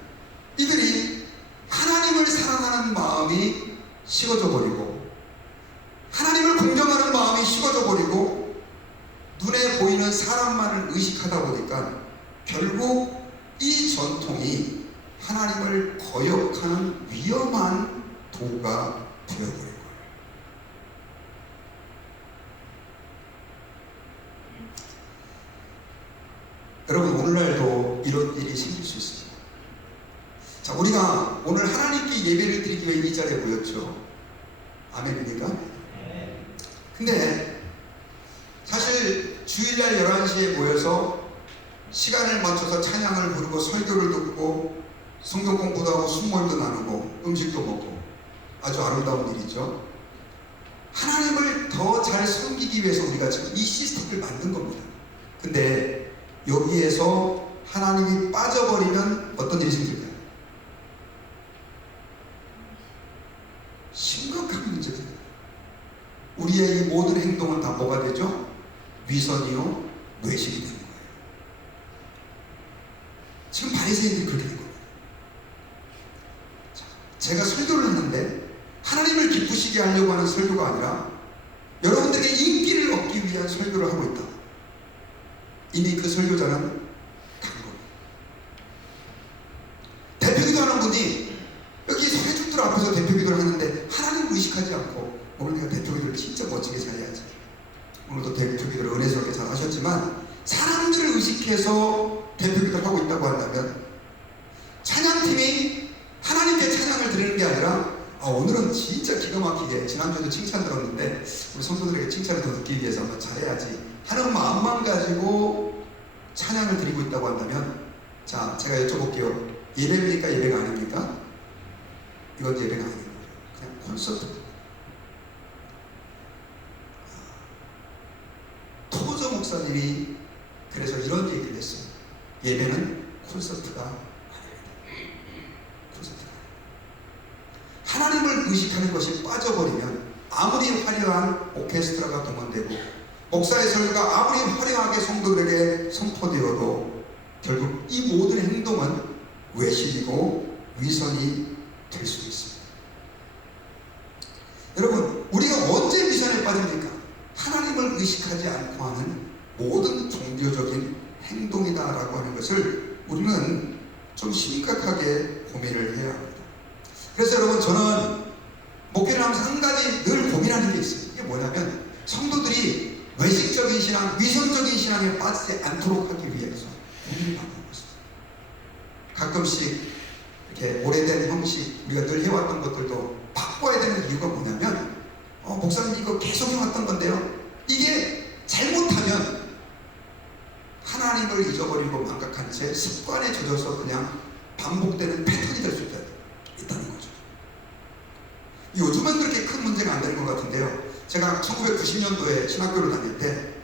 이들이 하나님을 사랑하는 마음이 식어져 버리고 하나님을 공경하는 마음이 식어져 버리고 눈에 보이는 사람만을 의식하다 보니까 결국 이 전통이 하나님을 거역하는 위험한 도가 되어버린 거예요. 여러분 오늘날도 이런 일이 생길 수 있습니다. 자, 우리가 오늘 하나님께 예배를 드리기 위해 이 자리에 모였죠. 아멘입니까? 근데 사실 주일날 11시에 모여서 시간을 맞춰서 찬양을 부르고 설교를 듣고 성경 공부도 하고 순모임도 나누고 음식도 먹고 아주 아름다운 일이죠. 하나님을 더 잘 섬기기 위해서 우리가 지금 이 시스템을 만든 겁니다. 근데 여기에서 하나님이 빠져버리면 어떤 일이 생길까요? 심각한 문제입니다. 우리의 이 모든 행동은 다 뭐가 되죠? 위선이요, 외식이 되는 거예요. 지금 바리새인들이 그렇게 된 거예요. 제가 설교를 하는데 하나님을 기쁘시게 하려고 하는 설교가 아니라 여러분들에게 인기를 얻기 위한 설교를 하고 있다. 이미 그 설교자는 간 겁니다. 대표기도 하는 분이 여기 회중들 앞에서 대표기도를 하는데 하나님을 의식하지 않고 오늘 내가 대표기도를 진짜 멋지게 잘해야지. 오늘도 대표기도를 은혜스럽게 잘 하셨지만 사람들을 의식해서 대표기도를 하고 있다고 한다면 찬양팀이 하나님께 찬양을 드리는 게 아니라 오늘은 진짜 기가 막히게 지난주에도 칭찬 들었는데 우리 성도들에게 칭찬을 더 듣기 위해서 한번 잘해야지 하는 마음만 가지고 찬양을 드리고 있다고 한다면 자, 제가 여쭤볼게요. 예배입니까? 예배가 아닙니까? 이건 예배가 아닌 거예요. 그냥 콘서트. 토저 목사님이 그래서 이런 얘기를 했어요. 예배는 콘서트가 아닙니다. 콘서트가 하나님을 의식하는 것이 빠져버리면 아무리 화려한 오케스트라가 동원되고 목사의 설교가 아무리 화려하게 성도들에게 선포되어도 결국 이 모든 행동은 외식이고 위선이 될 수 있습니다. 여러분, 우리가 언제 위선에 빠집니까? 하나님을 의식하지 않고 하는 모든 종교적인 행동이다라고 하는 것을 우리는 좀 심각하게 고민을 해야 합니다. 그래서 여러분, 저는 목회를 하면서 한 가지 늘 고민하는 게 있어요. 이게 뭐냐면 성도들이 외식적인 신앙, 위선적인 신앙에 빠지지 않도록 하기 위해서 고민을 하는 것입니다. 가끔씩 이렇게 오래된 형식, 우리가 늘 해왔던 것들도 바꿔야 되는 이유가 뭐냐면 목사님 이거 계속 해왔던 건데요, 이게 잘못하면 하나님을 잊어버리고 망각한 채 습관에 젖어서 그냥 반복되는 패턴이 될 수 있다는 거죠. 요즘은 그렇게 큰 문제가 안 되는 것 같은데요, 제가 1990년도에 신학교를 다닐 때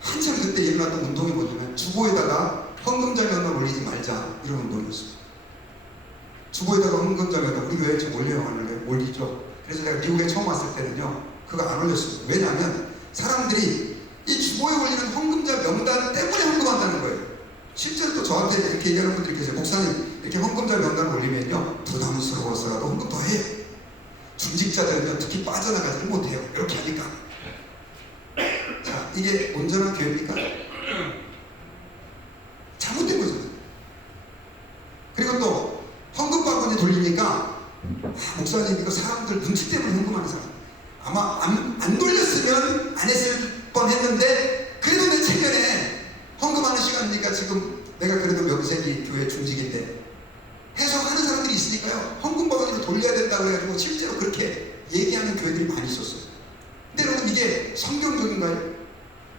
한참 그때 일어났던 운동이 뭐냐면 주보에다가 헌금자명을 올리지 말자, 이런 운동이었어요. 주보에다가 헌금자명을 우리 교회에 좀 올리죠. 그래서 제가 미국에 처음 왔을 때는요 그거 안 올렸어요. 왜냐하면 사람들이 이 주보에 올리는 헌금자 명단 때문에 헌금한다는 거예요. 실제로 또 저한테 이렇게 얘기하는 분들이 계세요. 목사님, 이렇게 헌금자 명단을 올리면요 부담스러워서라도 헌금 더 해. 중직자들은요 특히 빠져나가지 못해요. 이렇게 하니까. 자, 이게 온전한 교회입니까? 잘못된 거잖아요. 그리고 또 헌금 바구니 돌리니까 목사님 이거 사람들 눈치 때문에 헌금하는 사람, 아마 안 돌렸으면 안 했을 뻔했는데 그래도 내 체면에 헌금하는 시간이니까 지금 내가 그래도 명색이 교회 중직인데 해석하는 사람들이 있으니까요 헌금 바구니를 돌려야 된다고 해가지고 실제로 그렇게 얘기하는 교회들이 많이 있었어요. 근데 여러분, 이게 성경적인가요?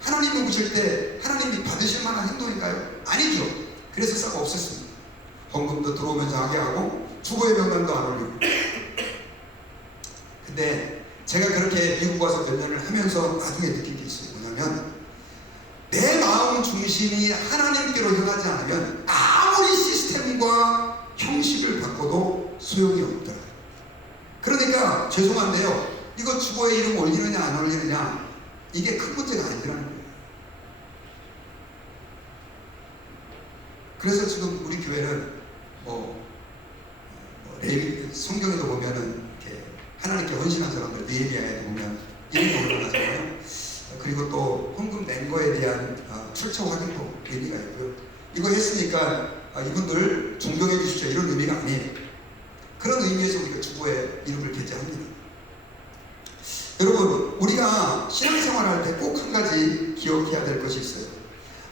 하나님을 보실 때 하나님이 받으실 만한 행동인가요? 아니죠. 그래서 싹 없앴습니다. 헌금도 들어오면서 하게 하고 주보의 명단도 안 올리고. 근데 제가 그렇게 미국 와서 몇 년을 하면서 나중에 느낀 게 있어요. 뭐냐면 내 마음 중심이 하나님께로 향하지 않으면 아무리 시스템과 형식을 바꿔도 소용이 없다. 그러니까 죄송한데요, 이거 주보에 이름 올리느냐 안 올리느냐 이게 큰 문제가 아니라는 거예요. 그래서 지금 우리 교회는 성경에도 보면은 이렇게 하나님께 헌신한 사람들 느헤미야에도 보면 이름이 올라가잖아요. 그리고 또 헌금 낸 거에 대한 출처 확인도 의미가 있고요. 이거 했으니까 이분들 존경해 주십시오, 이런 의미가 아니에요. 그런 의미에서 우리가 주보에 이름을 게재합니다. 여러분, 우리가 신앙생활을 할 때 꼭 한 가지 기억해야 될 것이 있어요.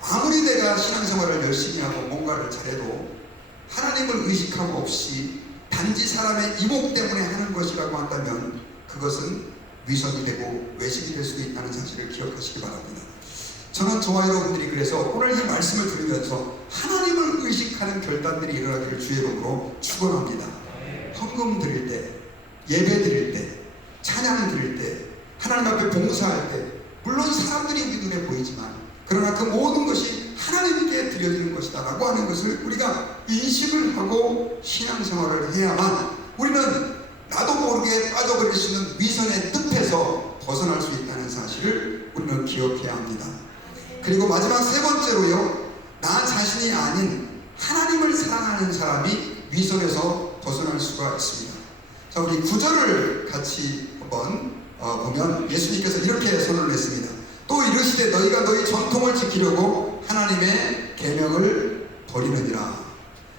아무리 내가 신앙생활을 열심히 하고 뭔가를 잘해도 하나님을 의식함 없이 단지 사람의 이목 때문에 하는 것이라고 한다면 그것은 위선이 되고 외식이 될 수도 있다는 사실을 기억하시기 바랍니다. 저는 저와 여러분들이 그래서 오늘 이 말씀을 들으면서 하나님을 의식하는 결단들이 일어나기를 주의 이름으로 축원합니다. 헌금 드릴 때, 예배 드릴 때, 찬양 드릴 때, 하나님 앞에 봉사할 때, 물론 사람들이 우리 눈에 보이지만 그러나 그 모든 것이 하나님께 드려지는 것이다 라고 하는 것을 우리가 인식을 하고 신앙생활을 해야만 우리는 나도 모르게 빠져버릴 수 있는 위선의 늪에서 벗어날 수 있다는 사실을 우리는 기억해야 합니다. 그리고 마지막 세 번째로요, 나 자신이 아닌 하나님을 사랑하는 사람이 위선에서 벗어날 수가 있습니다. 자, 우리 구절을 같이 한번 보면 예수님께서 이렇게 선언을 했습니다. 또 이르시되 너희가 너희 전통을 지키려고 하나님의 계명을 버리느니라.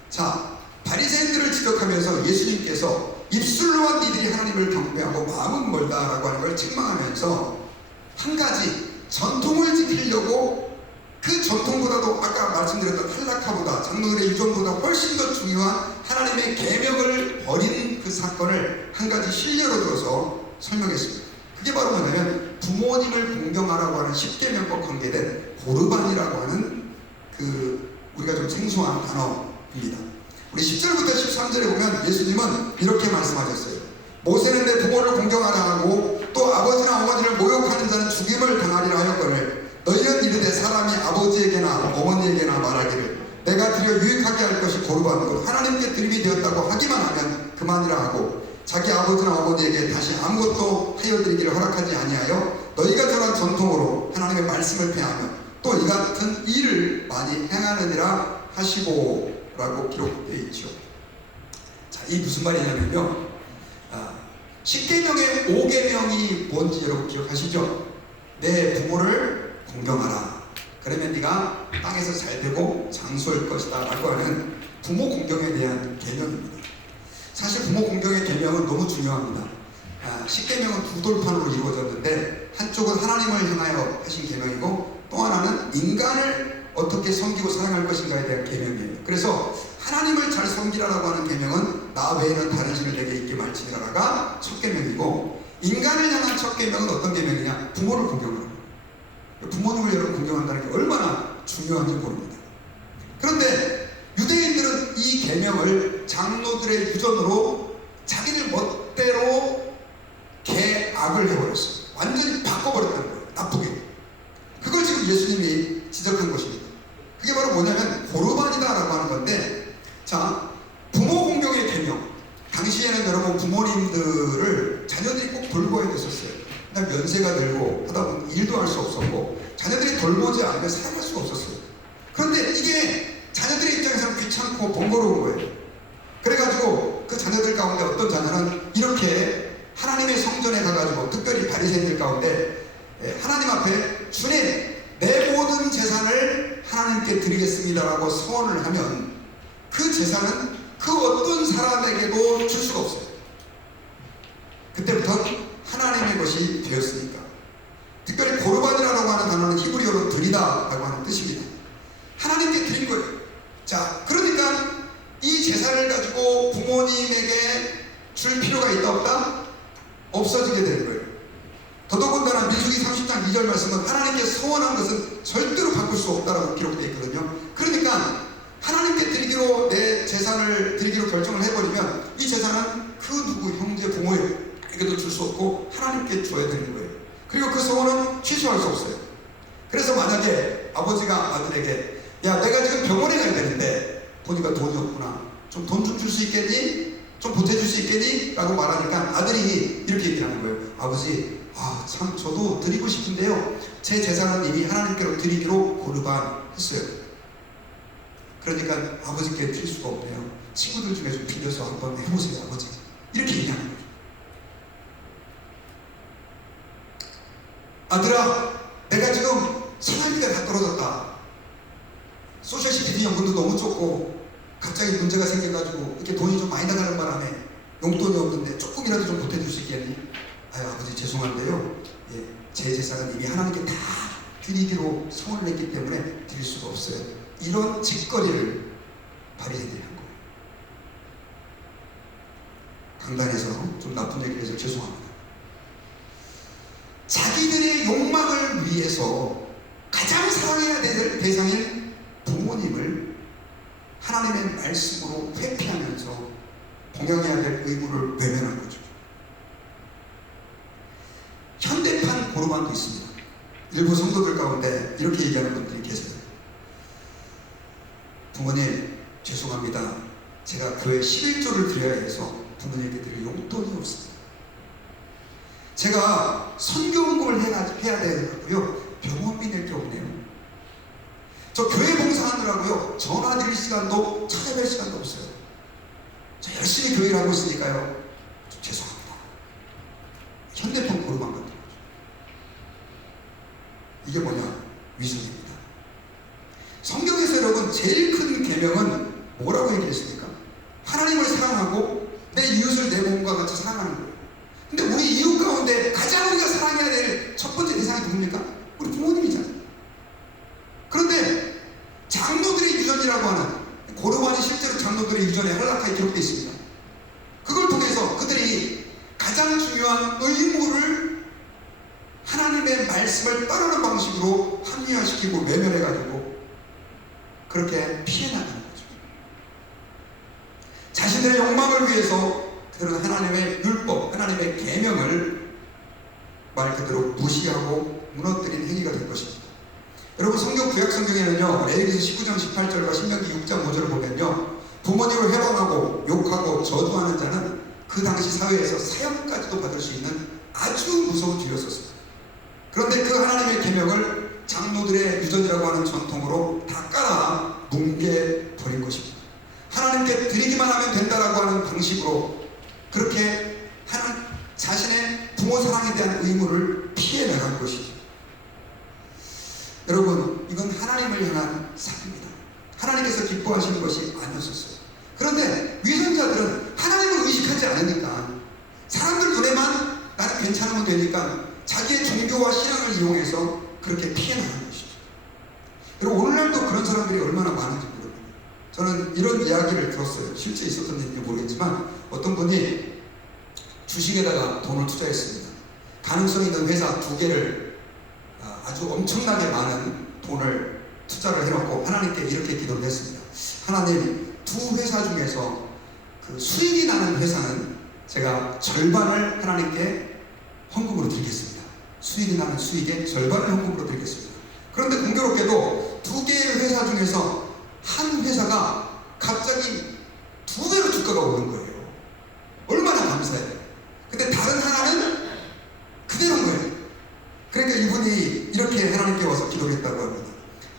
자, 바리새인들을 지적하면서 예수님께서 입술로만 니들이 하나님을 경배하고 마음은 멀다라고 하는 걸 책망하면서 한 가지 전통을 지키려고 그 전통보다도 아까 말씀드렸던 탈락하보다 장로들의 유전보다 훨씬 더 중요한 하나님의 계명을 버리는 그 사건을 한 가지 실례로 들어서 설명했습니다. 그게 바로 뭐냐면 부모님을 공경하라고 하는 10계명과 관계된 고르반이라고 하는 그 우리가 좀 생소한 단어입니다. 우리 10절부터 13절에 보면 예수님은 이렇게 말씀하셨어요. 모세는 내 부모를 공경하라 하고 또 아버지나 어머니를 모욕하는 자는 죽임을 당하리라 하였거늘 너희는 이르되 사람이 아버지에게나 어머니에게나 말하기를 내가 드려 유익하게 할 것이 고르반 곧 하나님께 드림이 되었다고 하기만 하면 그만이라 하고 자기 아버지나 어머니에게 다시 아무것도 하여드리기를 허락하지 아니하여 너희가 저런 전통으로 하나님의 말씀을 폐하며 또 이 같은 일을 많이 행하느니라 하시고 라고 기록되어 있죠. 자, 이 무슨 말이냐면요, 10계명의 5계명이 뭔지 여러분 기억하시죠? 내 부모를 공경하라. 그러면 네가 땅에서 잘 되고 장수할 것이다 라고 하는 부모 공경에 대한 계명입니다. 사실 부모 공경의 계명은 너무 중요합니다. 10계명은 두 돌판으로 이루어졌는데 한쪽은 하나님을 향하여 하신 계명이고 또 하나는 인간을 어떻게 섬기고 사랑할 것인가에 대한 계명이에요. 그래서 하나님을 잘 섬기라라고 하는 계명은 나 외에는 다른 신을 내게 있게 말지니라가 첫 계명이고 인간을 향한 첫 계명은 어떤 계명이냐? 부모를 공경하라. 부모님을 여러분 공경한다는 게 얼마나 중요한지 모릅니다. 그런데 유대인들은 이 계명을 장로들의 유전으로 자기들 멋대로 계악을 해버렸어요. 완전히 바꿔버렸다는 거예요. 나쁘게. 그걸 지금 예수님이 지적한 것입니다. 그게 바로 뭐냐면 고르반이다라고 하는 건데, 자, 부모 공경의 계명. 당시에는 여러분 부모님들을 자녀들이 꼭 돌봐야 됐었어요. 그냥 연세가 들고 하다 보면 일도 할 수 없었고 자녀들이 돌보지 않으면 살아갈 수가 없었어요. 그런데 이게 자녀들의 입장에서는 귀찮고 번거로운 거예요. 그래가지고 그 자녀들 가운데 어떤 자녀는 이렇게 하나님의 성전에 가가지고 특별히 바리새인들 가운데 하나님 앞에 주님 내 모든 재산을 하나님께 드리겠습니다라고 서원을 하면 그 재산은 그 어떤 사람에게도 줄 수가 없어요. 그때부터 하나님의 것이 되었으니까. 특별히 고르반이라고 하는 단어는 히브리어로 드리다라고 하는 뜻입니다. 하나님께 드린 거예요. 자, 그러니까 이 재산을 가지고 부모님에게 줄 필요가 있다 없다? 없어지게 되는 거예요. 더더군다나 민수기 30장 2절 말씀은 하나님께 서원한 것은 절대로 바꿀 수 없다라고 기록되어 있거든요. 그러니까 하나님께 드리기로 내 재산을 드리기로 결정을 해버리면 이 재산은 그 누구 형제 부모에게도 줄 수 없고 하나님께 줘야 되는 거예요. 그리고 그 서원은 취소할 수 없어요. 그래서 만약에 아버지가 아들에게 야 내가 지금 병원에 가야 되는데 보니까 돈이 없구나. 좀 돈 좀 줄 수 있겠니? 좀 보태줄 수 있겠니? 라고 말하니까 아들이 이렇게 얘기하는 거예요. 아버지 참 저도 드리고 싶은데요. 제 재산은 이미 하나님께로 드리기로 고르반 했어요. 그러니까 아버지께 드릴 수가 없네요. 친구들 중에 좀 빌려서 한번 해보세요 아버지. 이렇게 얘기하는 거죠. 아들아 내가 지금 생활비가 다 떨어졌다. 소셜시티비 연금도 너무 적고 갑자기 문제가 생겨가지고 이렇게 돈이 좀 많이 나가는 바람에 용돈이 없는데 조금이라도 좀 보태줄 수 있겠니? 아버지 죄송한데요. 제 재산은 이미 하나님께 다 드리기로 성을 냈기 때문에 드릴 수가 없어요. 이런 짓거리를 바리새인들이 한 거예요. 강단에서 좀 나쁜 얘기를 해서 죄송합니다. 자기들의 욕망을 위해서 가장 사랑해야 될 대상인 부모님을 하나님의 말씀으로 회피하면서 봉양해야 될 의무를 외면한 거죠. 현대판 고르반도 있습니다. 일부 성도들 가운데 이렇게 얘기하는 분들이 계세요. 부모님 죄송합니다. 제가 교회 11조를 드려야 해서 부모님께 드릴 용돈이 없습니다. 제가 선교운동을 해야 되고요. 병원비 낼 게 없네요. 저 교회 봉사하느라고요. 전화 드릴 시간도 찾아뵐 시간도 없어요. 저 열심히 교회를 하고 있으니까요. 좀 죄송합니다. 현대폰 고르만 같은 거죠. 이게 뭐냐? 위선입니다. 성경에서 여러분 제일 큰 계명은 뭐라고 얘기했습니까? 하나님을 사랑하고 내 이웃을 내 몸과 같이 사랑하는 거예요. 근데 우리 이웃 가운데 가장 우리가 사랑해야 될 첫 번째 대상이 누굽니까? 우리 부모님이잖아요. 그런데 장로들의 유전이라고 하는, 고르반이 실제로 장로들의 유전에 한락하게 기록되어 있습니다. 그걸 통해서 그들이 가장 중요한 의무를 하나님의 말씀을 따르는 방식으로 합리화시키고 외면해가지고 그렇게 피해나가는 거죠. 자신들의 욕망을 위해서 그들은 하나님의 율법, 하나님의 계명을 말 그대로 무시하고 무너뜨린 행위가 될 것입니다. 여러분, 성경 구약 성경에는요, 레위기서 19장 18절과 신명기 6장 5절을 보면요, 부모님을 회방하고 욕하고 저주하는 자는 그 당시 사회에서 사형까지도 받을 수 있는 아주 무서운 죄였었습니다. 그런데 그 하나님의 계명을 장로들의 유전이라고 하는 전통으로 다 깔아 뭉개버린 것입니다. 하나님께 드리기만 하면 된다라고 하는 방식으로 그렇게 자신의 부모 사랑에 대한 의무를 피해 나간 것이죠. 여러분, 이건 하나님을 향한 사기입니다. 하나님께서 기뻐하시는 것이 아니었었어요. 그런데 위선자들은 하나님을 의식하지 않으니까, 사람들 눈에만 나는 괜찮으면 되니까 자기의 종교와 신앙을 이용해서 그렇게 피해 나가는 것이죠. 여러분, 오늘날도 그런 사람들이 얼마나 많은지 모릅니다. 저는 이런 이야기를 들었어요. 실제 있었던 일인지 모르겠지만 어떤 분이 주식에다가 돈을 투자했습니다. 가능성 있는 회사 2개를 아주 엄청나게 많은 돈을 투자를 해놓고 하나님께 이렇게 기도를 했습니다. 하나님, 2 회사 중에서 그 수익이 나는 회사는 제가 절반을 하나님께 헌금으로 드리겠습니다. 수익이 나는 수익의 절반을 헌금으로 드리겠습니다. 그런데 공교롭게도 2개의 회사 중에서 한 회사가 갑자기 2배로 주가가 오른 거예요. 얼마나 감사해요. 근데 다른 하나는 그대로인 거예요. 그러니까 이분이 이렇게 하나님께 와서 기도를 했다고 합니다.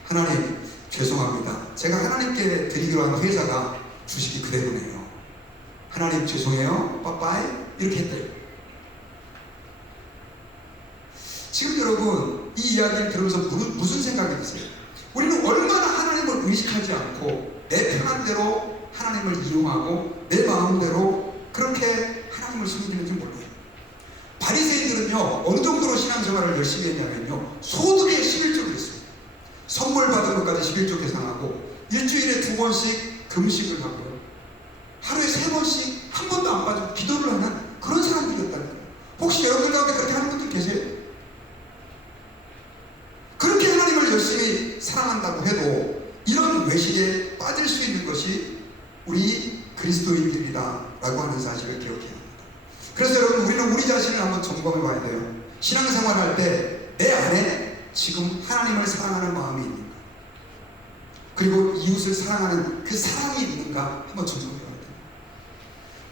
하나님, 죄송합니다. 제가 하나님께 드리기로 한 회사가 주식이 그대로네요. 하나님 죄송해요. 빠빠이. 이렇게 했대요. 지금 여러분, 이 이야기를 들으면서 무슨 생각이 드세요? 우리는 얼마나 하나님을 의식하지 않고 내 편한 대로 하나님을 이용하고 내 마음대로 그렇게 하나님을 섬기는지 몰라요. 바리새인들은요, 어느 정도로 신앙생활을 열심히 했냐면요, 소득의 11조를 했어요. 선물 받은 것까지 11조 계산하고 일주일에 2번씩 금식을 하고요, 하루에 3번씩 한 번도 안 빠지고 기도를 하는 그런 사람들이었다는 거예요. 혹시 여러분들 가운데 그렇게 하는 분들 계세요? 그렇게 하나님을 열심히 사랑한다고 해도 이런 외식에 빠질 수 있는 것이 우리 그리스도인들이다 라고 하는 사실을 기억해야 합니다. 그래서 여러분, 우리는 우리 자신을 한번 점검해 봐야 돼요. 신앙생활 할 때 내 안에 지금 하나님을 사랑하는 마음이 있는가, 그리고 이웃을 사랑하는 그 사랑이 있는가 한번 점검해 봐야 돼요.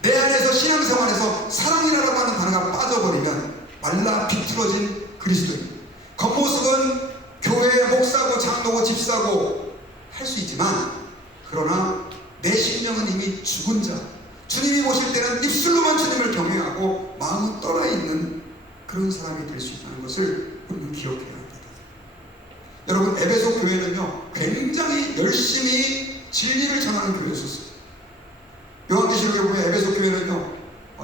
내 안에서 신앙생활에서 사랑이라고 하는 단어가 빠져버리면 말라 비틀어진 그리스도인, 겉모습은 교회의 목사고 장로고 집사고 할 수 있지만, 그러나 내 심령은 이미 죽은 자, 주님이 보실 때는 입술로만 주님을 경외하고 마음은 떠나있는 그런 사람이 될 수 있다는 것을 우리는 기억해야 합니다. 여러분, 에베소 교회는요, 굉장히 열심히 진리를 전하는 교회였었어요. 요한계시록에 보면 에베소 교회는요,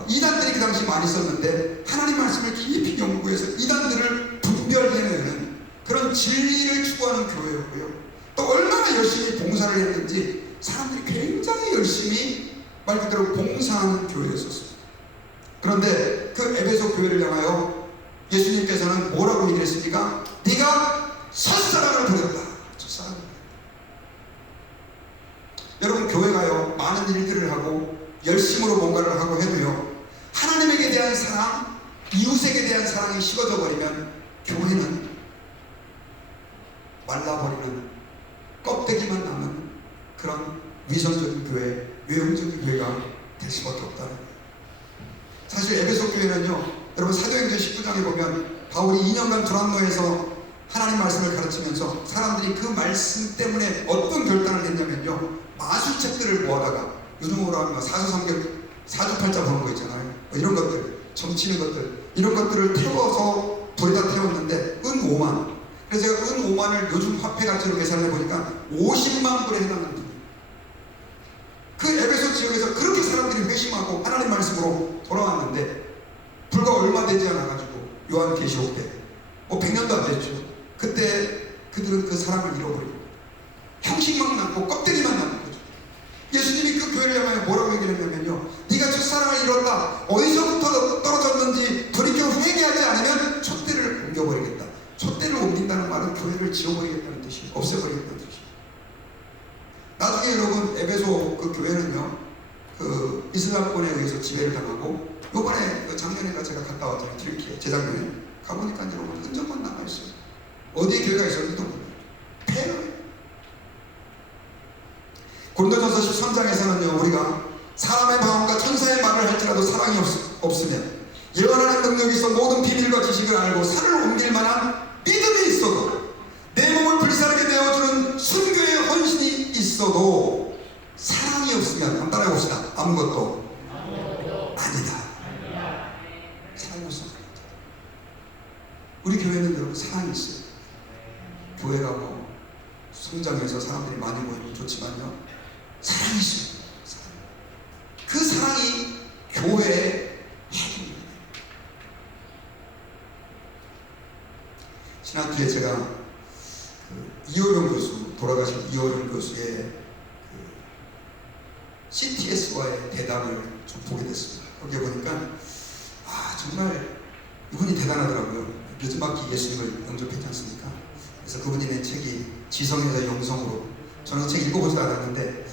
이단들이 그 당시 많이 썼는데 하나님 말씀을 깊이 연구해서 이단들을 분별해내는 그런 진리를 추구하는 교회였고요, 또 얼마나 열심히 봉사를 했는지 사람들이 굉장히 열심히 말 그대로 봉사하는 교회였었어요. 그런데 그 에베소 교회를 향하여 예수님께서는 뭐라고 얘기했습니까? 네가 첫사랑을 버렸다. 첫사랑을. 여러분, 교회가요, 많은 일들을 하고 열심으로 뭔가를 하고 해도요, 하나님에게 대한 사랑, 이웃에게 대한 사랑이 식어져 버리면 교회는 말라버리는, 껍데기만 남은 그런 위선적인 교회, 외형적인 교회가 될 수밖에 없다는 거예요. 사실 에베소 교회는요, 여러분 사도행전 19장에 보면 바울이 2년간 두란노에서 하나님 말씀을 가르치면서 사람들이 그 말씀 때문에 어떤 결단을 했냐면요, 마술책들을 모아다가 요즘으로 하면 사주팔자 보는 거 있잖아요. 이런 것들, 점치는 것들, 이런 것들을 태워서 돌에다 태웠는데 은 5만. 그래서 제가 은 5만을 요즘 화폐 가치로 계산해 보니까 50만 불에 해당하는 거예요. 그 에베소 지역에서 그렇게 사람들이 회심하고 하나님 말씀으로 돌아왔는데 불과 얼마 되지 않아가지고 요한계시록 때 100년도 안 됐죠. 그때 그들은 그 사랑을 잃어버리고 형식만 남고 껍데기만 남은 거죠. 예수님이 그 교회를 향하여 뭐라고 얘기를 했냐면요, 네가 첫사랑을 잃었다. 어디서부터 떨어졌는지 돌이켜 회개하지 않으면 촛대를 옮겨버리겠다. 촛대를 옮긴다는 말은 교회를 지워버리겠다는 뜻이에요. 없애버리겠다는 뜻이에요. 나중에 여러분 에베소 그 교회는요, 그 이슬람권에 의해서 지배를 당하고, 요번에 작년에 제가 갔다 왔잖아요. 튀르키예 재작년에 가보니까 여러분 흔적만 남아있어요. 어디에 교회가 있었는지도 몰라요. 폐허예요. 고린도전서 13장에서는요, 우리가 사람의 마음과 천사의 말을 할지라도 사랑이 없으면 예언하는 능력이 있어 모든 비밀과 지식을 알고 산을 옮길 만한 믿음이 있어도, 내 몸을 불사르게 되어주는 순교의 헌신이 있어도 사랑이 없으면, 한번 따라해 봅시다. 아무것도 아니다. 사랑이 없으면 우리 교회는 여러분 사랑이 있어요. 교회가 뭐 성장해서 사람들이 많이 모이면 좋지만요, 사랑이 있어요. 그 사랑이 교회의 핵입니다. 지난주에 제가 이호령 교수, 돌아가신 이호령 교수의 CTS와의 대담을 좀 보게 됐습니다. 거기에 보니까 정말 이분이 대단하더라고요. 요즘 학기 예수님을 영접했지 않습니까? 그래서 그분이 낸 책이 지성에서 영성으로, 저는 그 책 읽어보지도 않았는데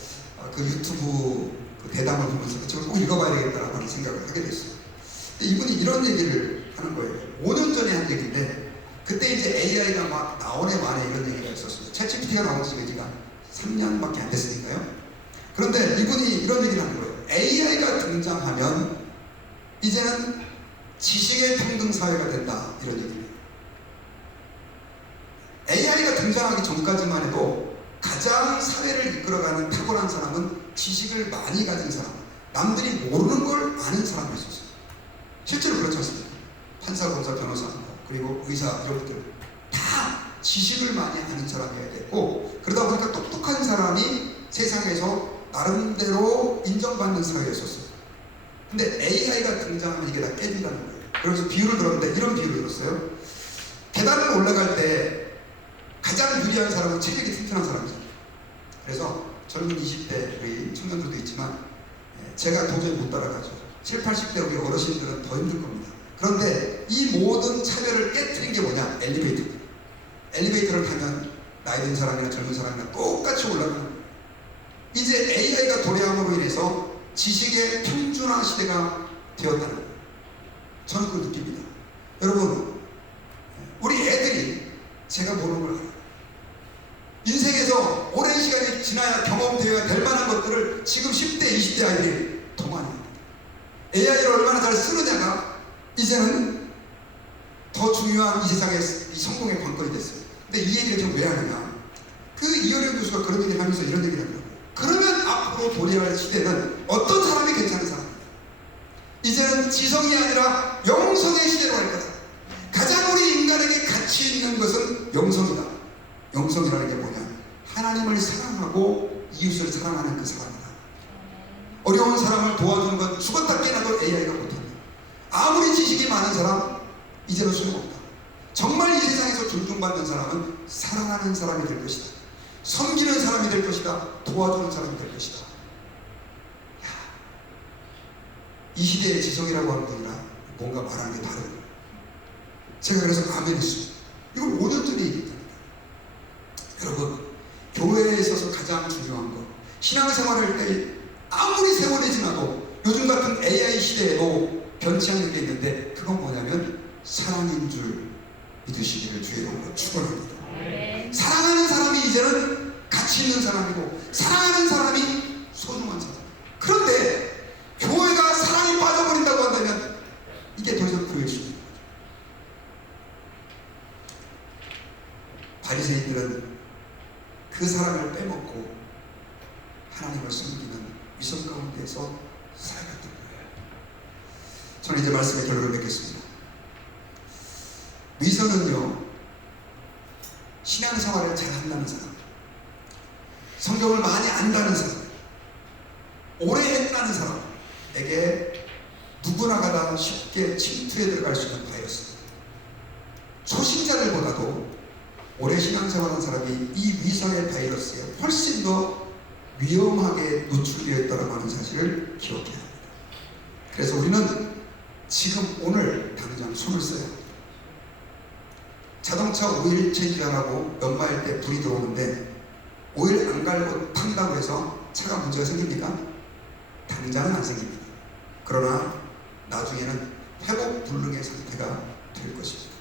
그 유튜브 그 대담을 보면서 그 책을 꼭 읽어봐야 되겠다라고 하는 생각을 하게 됐어요. 근데 이분이 이런 얘기를 하는 거예요. 5년 전에 한 얘기인데, 그때 이제 AI가 막 나오네 마네 이런 얘기가 있었어요. 챗GPT가 나온 지가 3년밖에 안 됐으니까요. 그런데 이분이 이런 얘기를 하는 거예요. AI가 등장하면 이제는 지식의 평등 사회가 된다, 이런 얘기예요. AI가 등장하기 전까지만 해도 가장 사회를 이끌어가는 탁월한 사람은 지식을 많이 가진 사람, 남들이 모르는 걸 아는 사람이었어요. 실제로 그렇지 않습니까? 판사, 검사, 변호사, 그리고 의사, 이런 분들 다 지식을 많이 아는 사람이어야 됐고, 그러다 보니까 똑똑한 사람이 세상에서 나름대로 인정받는 사회였었어요. 근데 AI가 등장하면 이게 다 깨진다는 거예요. 그래서 비유를 들었는데 이런 비유를 들었어요. 계단을 올라갈 때 가장 유리한 사람은 체력이 튼튼한 사람이죠. 그래서 젊은 20대 우리 청년들도 있지만 제가 도저히 못 따라가죠. 7, 80대 우리 어르신들은 더 힘들 겁니다. 그런데 이 모든 차별을 깨트린 게 뭐냐? 엘리베이터. 엘리베이터를 타면 나이 든 사람이나 젊은 사람이나 똑같이 올라가는 거예요. 이제 AI가 도래함으로 인해서 지식의 평준화 시대가 되었다는 거예요. 저는 그걸 느낍니다. 여러분, 우리 애들이 제가 모르는 걸 알아요. 인생에서 오랜 시간이 지나야 경험되어야 될 만한 것들을 지금 10대, 20대 아이들이 더 많이 합니다. AI를 얼마나 잘 쓰느냐가 이제는 더 중요한 이 세상의 이 성공의 관건이 됐어요. 근데 이 얘기를 좀 왜 하느냐? 그 이효령 교수가 그런 얘기를 하면서 이런 얘기를 합니다. 그러면 앞으로 도래할 시대는 어떤 사람이 괜찮은 사람입니다. 이제는 지성이 아니라 영성의 시대로 갈 거다. 가장 우리 인간에게 가치 있는 것은 영성이다. 영성이라는 게 뭐냐? 하나님을 사랑하고 이웃을 사랑하는 그 사람이다. 어려운 사람을 도와주는 건 죽었다 깨나도 AI가 못한다. 아무리 지식이 많은 사람, 이제는 소용없다. 정말 이 세상에서 존중받는 사람은 사랑하는 사람이 될 것이다. 섬기는 사람이 될 것이다. 도와주는 사람이 될 것이다. 이 시대의 지성이라고 하는 거니라 뭔가 말하는 게 다른 거예요. 제가 그래서 아멘 했어요. 이걸 5년 전에 얘기했답니다. 여러분, 교회에 있어서 가장 중요한 거, 신앙생활할 때 아무리 세월이 지나도 요즘 같은 AI 시대에도 변치 않는 게 있는데, 그건 뭐냐면 사랑인 줄 믿으시기를 주의 이름으로 축원합니다. 사랑하는 사람이 이제는 가치 가치 있는 사람이고 사랑하는 사람이 소중한 사람. 그런데 교회가 사랑이 빠져버린다고 한다면 이게 더 이상 교회일 수 있는 거죠. 바리새인들은 그 사랑을 빼먹고 하나님을 섬기는 위선 가운데에서 살아갔던 거예요. 저는 이제 말씀의 결론을 맺겠습니다. 위선은요, 신앙생활을 잘 한다는 사람, 성경을 많이 안다는 사람, 오래 했다는 사람에게 누구나가 다 쉽게 침투에 들어갈 수 있는 바이러스입니다. 초신자들보다도 오래 신앙생활한 사람이 이 위선의 바이러스에 훨씬 더 위험하게 노출되어 있다고 하는 사실을 기억해야 합니다. 그래서 우리는 지금 오늘 당장 손을 써야 합니다. 자동차 오일 체인지하라고 연마할 때 불이 들어오는데 오일 안 갈고 탄다고 해서 차가 문제가 생깁니까? 당장은 안 생깁니다. 그러나 나중에는 회복 불능의 상태가 될 것입니다.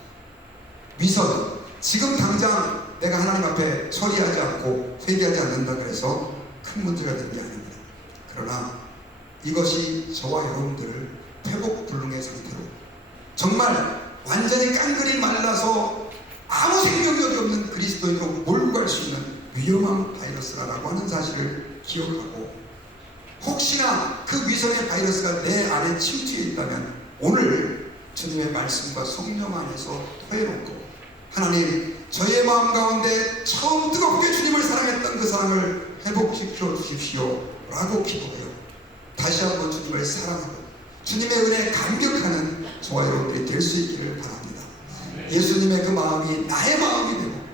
위선, 지금 당장 내가 하나님 앞에 처리하지 않고 회개하지 않는다 그래서 큰 문제가 되는 게 아닙니다. 그러나 이것이 저와 여러분들을 회복 불능의 상태로 정말 완전히 깡그리 말라서 아무 생명력이 없는 그리스도인으로 몰고 갈 수 있는 위험한 바이러스라고 하는 사실을 기억하고, 혹시나 그 위선의 바이러스가 내 안에 침투해 있다면 오늘 주님의 말씀과 성령 안에서 토해놓고, 하나님, 저의 마음 가운데 처음 뜨겁게 주님을 사랑했던 그 사랑을 회복시켜 주십시오 라고 기도해요. 다시 한번 주님을 사랑하고 주님의 은혜에 감격하는 저와 여러분들이 될 수 있기를 바랍니다. 예수님의 그 마음이 나의 마음이 되고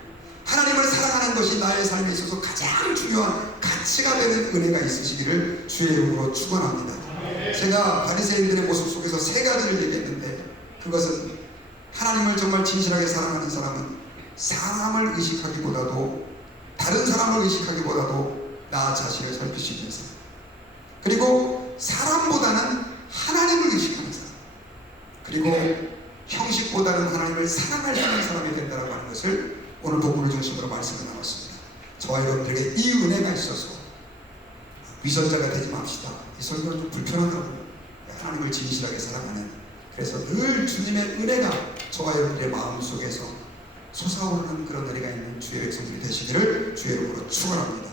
하나님을 사랑하는 것이 나의 삶에 있어서 가장 중요한 가치가 되는 은혜가 있으시기를 주의 이름으로 축원합니다. 제가 바리새인들의 모습 속에서 세 가지를 얘기했는데, 그것은 하나님을 정말 진실하게 사랑하는 사람은 사람을 의식하기보다도, 다른 사람을 의식하기보다도 나 자신을 살피시는 사람, 그리고 사람보다는 하나님을 의식하는 사람, 그리고 형식보다는 하나님을 사랑할 수 있는 사람이 된다고 하는 것을 오늘 본문을 중심으로 말씀을 나눴습니다. 저와 여러분들에게 이 은혜가 있어서 위선자가 되지 맙시다. 이 설교는 좀 불편하다고, 하나님을 진실하게 사랑하는, 그래서 늘 주님의 은혜가 저와 여러분들의 마음 속에서 솟아오르는 그런 은혜가 있는 주의 백성들이 되시기를 주의 이름으로 축원합니다.